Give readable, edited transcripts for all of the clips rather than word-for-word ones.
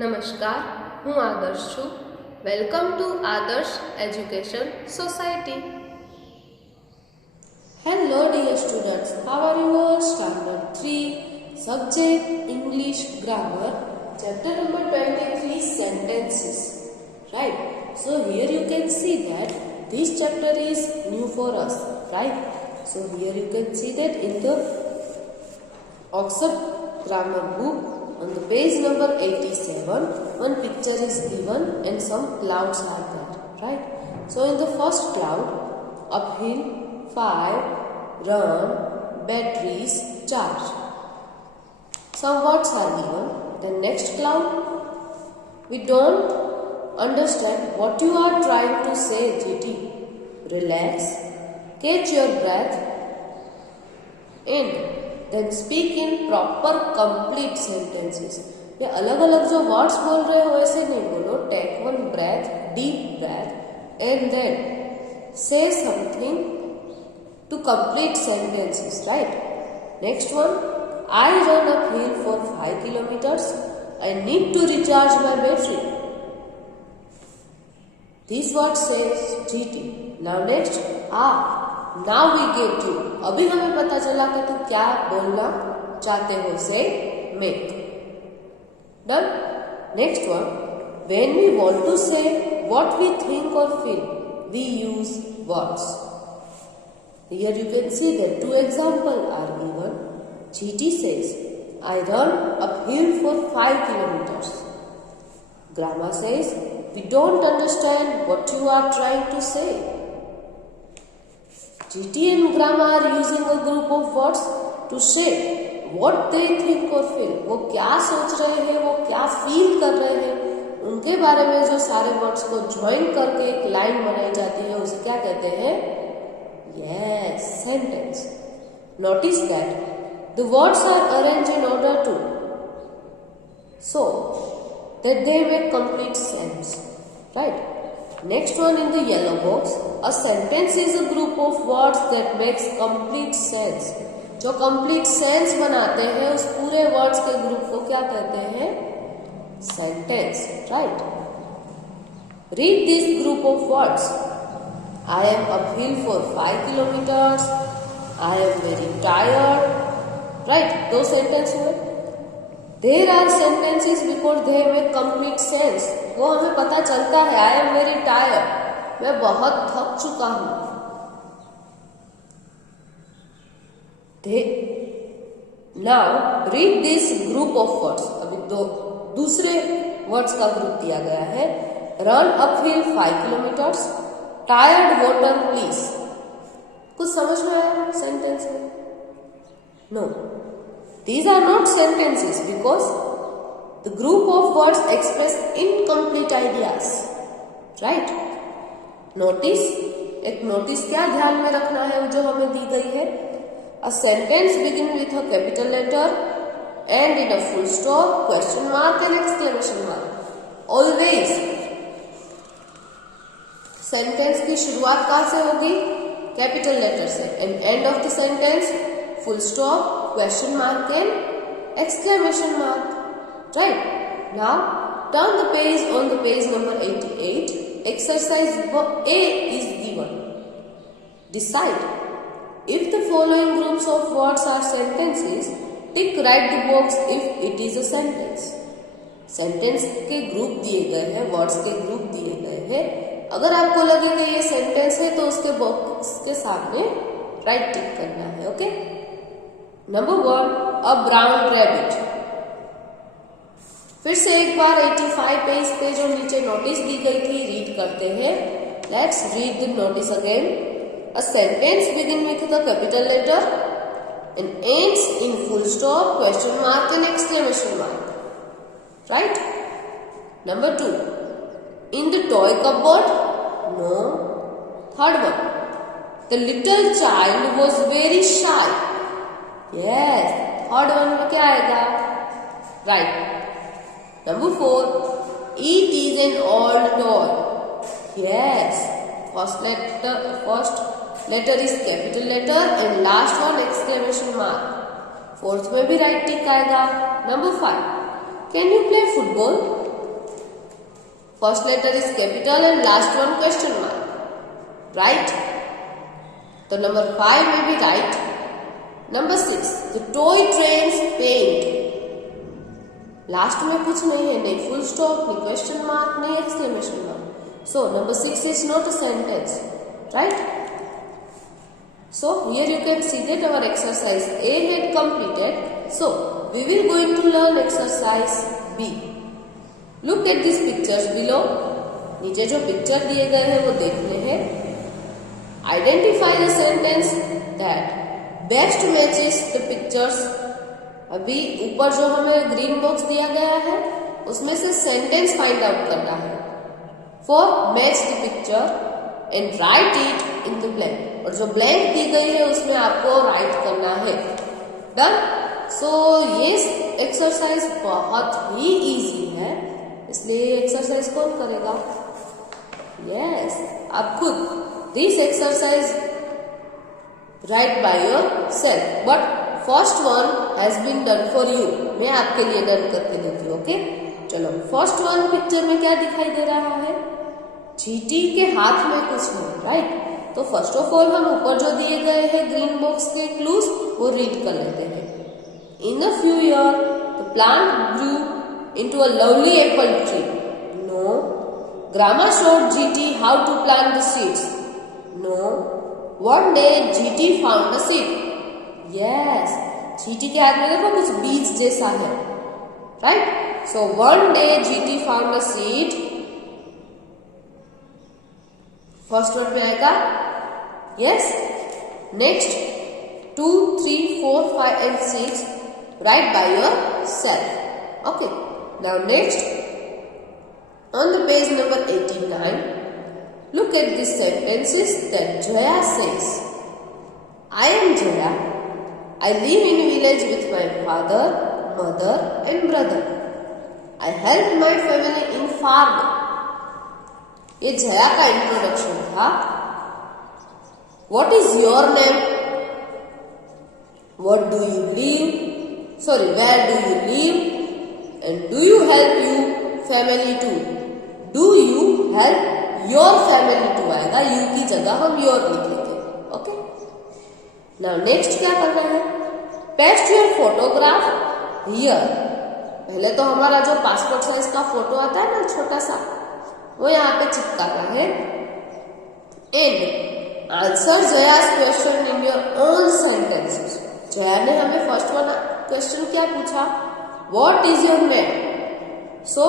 નમસ્કાર, હું આદર્શ છું. વેલકમ ટુ આદર્શ education society. Hello dear students, how are you all? Standard 3, subject English Grammar, chapter number 23, sentences. Right? So here you can see that this chapter is new for us. Right? So here you can see that in the Oxford Grammar book on the page number 87, one picture is given and some clouds are there. Right? So in the first cloud, uphill, 5, run, batteries, charge. Some words are given. The next cloud, we don't understand what you are trying to say, GT. Relax, catch your breath, and then speak in proper complete sentences. ये अलग अलग जो words बोल रहे हो ऐसे नहीं बोलो. Take one breath, deep breath, and then say something to complete sentences, right? Next one, I run uphill for 5 kilometers. I need to recharge my battery. This word says GT. Now next, now we get you. अभी हमें पता चला कि तुम क्या बोलना चाहते हो से make. Done? Next one, when we want to say what we think or feel, we use words. Here you can see that two examples are given. GT says, I run uphill for 5 kilometers. Grandma says, we don't understand what you are trying to say. GT and Grandma are using a group of words to say what they think or feel. वो क्या सोच रहे हैं, वो क्या feel कर रहे हैं, उनके बारे में जो सारे वर्ड्स को ज्वाइन करके एक लाइन बनाई जाती है उसे क्या कहते हैं? Yes, sentence. Notice that the words are arranged in order to so that they make complete sense. Right? Next one in the yellow box, a sentence is a group of words that makes complete sense. जो complete sense बनाते हैं उस पूरे words के group को क्या कहते हैं? Sentence. Right? Read this group of words. I am uphill for 5 kilometers. I am very tired. Right? Those sentences हुए. There are sentences because they make complete sense. वो हमें पता चलता है. I am very tired. मैं बहुत थक चुका हूँ. Now read this group of words. अभी दूसरे words का group दिया गया है. Run uphill 5 kilometers. Tired water please. कुछ समझ में आया सेंटेंस में? No. These are not sentences because the group of words express incomplete ideas. Right? Notice, एक नोटिस क्या ध्यान में रखना है जो हमें दी गई है? A sentence begin with a capital letter, end in a full stop, question mark and exclamation mark. Always. Sentence की शुरुआत कहाँ से होगी? कैपिटल लेटर से. And end of the sentence full stop, question mark and exclamation mark. Right? Now turn the page on the page number 88. Exercise A is given. Decide if the following groups of words are sentences. Tick right the box if it is a sentence. Sentence के group दिए गए हैं, words के group दिए गए हैं. अगर आपको लगे कि ये सेंटेंस है तो उसके बॉक्स के सामने राइट टिक करना है. ओके. नंबर 1, अ ब्राउन रैबिट. फिर से एक बार 85 पेज पे जो नीचे नोटिस दी गई थी रीड करते हैं. Let's read the notice again. A sentence begin with the capital letter and ends in full stop, question mark and exclamation mark. Right? Number 2, in the toy cupboard? No. Third one, the little child was very shy. Yes. Third one में क्या आएगा? Right. Number 4, it is an old toy. Yes. First letter is capital letter and last one exclamation mark. Fourth में भी right टिक आएगा. Number 5, can you play football? First letter is capital and last one question mark. Right? So number 5 may be right. Number 6, the toy trains paint. Last में कुछ नहीं है, नहीं full stop, नहीं question mark, नहीं exclamation mark. So number 6 is not a sentence, right? So here you can see that our exercise A had completed. So we will going to learn exercise B. Look at these pictures below. नीचे जो picture दिए गए हैं वो देखने हैं. Identify the sentence that best matches the pictures. अभी ऊपर जो हमें ग्रीन बॉक्स दिया गया है उसमें से सेंटेंस फाइंड आउट करना है. For match the picture and right it in the blank. और जो ब्लैंक दी गई है उसमें आपको राइट करना है. डन. सो ये एक्सरसाइज बहुत ही इजी है, इसलिए एक्सरसाइज कौन करेगा? यस, आप खुद. This exercise write by yourself, but first one has been done for you. मैं आपके लिए डन करके देती हूँ. ओके, चलो. फर्स्ट वन पिक्चर में क्या दिखाई दे रहा है? चींटी के हाथ में कुछ है, राइट? तो फर्स्ट ऑफ ऑल हम ऊपर जो दिए गए हैं ग्रीन बॉक्स के क्लूज वो रीड कर लेते हैं. In a few year the plant grew into a lovely apple tree. No. Grandma showed GT how to plant the seeds. No. One day GT found the seed. Yes, चींटी के हाथ में देखो कुछ बीज जैसा है, right? So one day GT found a seed. First word में आएगा. Yes. Next 2, 3, 4, 5 and 6 write by yourself. Okay. Now next on the page number 89, look at these sentences that Jaya says. I am Jaya. I live in a village with my father, mother and brother. I help my family in farming. ये जया का introduction था. What is your name? What do you live? Sorry, where do you live? And do you help you family too? Do you help your family too आएगा. you की जगह हम your लिखेंगे. Okay. Now next क्या करना है? Paste your photograph here. पहले तो हमारा जो पासपोर्ट साइज का फोटो आता है ना छोटा सा, वो यहाँ पे चिपकाना है. And answer Jaya's question in your own sentences. Jaya ने हमें फर्स्ट वन क्वेश्चन क्या पूछा? What is your name? So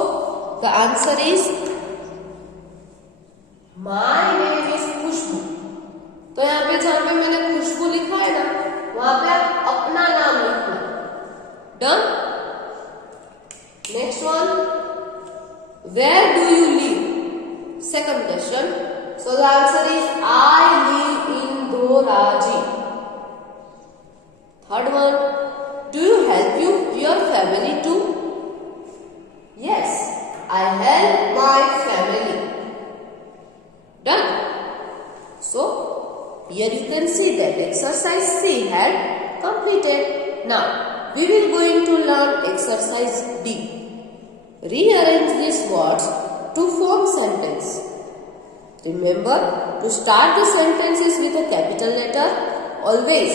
the answer is my name is Khushboo. तो यहाँ पे जहां पे मैंने खुशबू लिखा है ना, वहां पे आप अपना नाम लिखना. Done. Next one, where do you live? Second question. So the answer is I live in Dhoraji. Third one, do you help your family too? Yes, I help my family. Done. So here you can see that exercise C had completed. Now we will going to learn exercise D. Rearrange these words to form sentence. Remember to start the sentences with a capital letter always.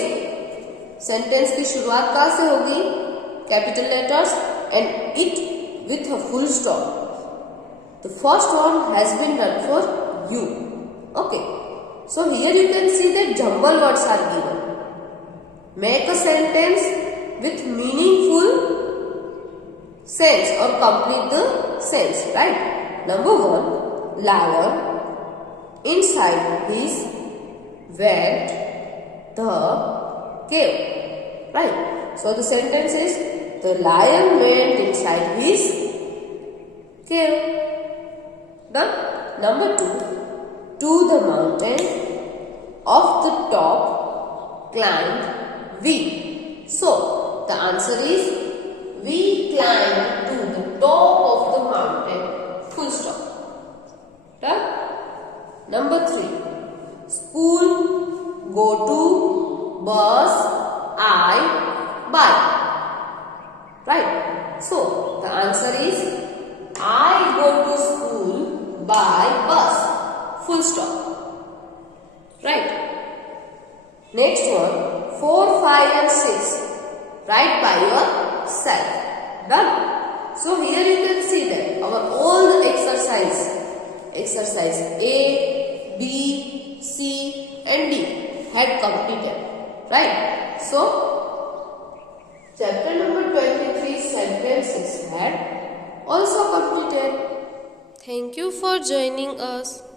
Sentence की शुरुआत कहाँ से होगी? Capital letters and it with a full stop. The first one has been done for you. Okay. So here you can see that jumble words are given. Make a sentence with meaningful sense or complete the sense, right? Number 1, lion inside his went the cave, right? So the sentence is the lion went inside his cave. Done. Number 2, to the mountain of the top climbed we. So the answer is we climbed to the top of the mountain. Full stop. Done. Number 3, school, go to, bus, I, bike. Right. So the answer is I go to school full stop. Right. Next one, 4, 5 and 6. Write by yourself. Done. So here you can see that our all the exercise A, B, C and D had completed. Right. So chapter number 23 sentences had also completed. Thank you for joining us.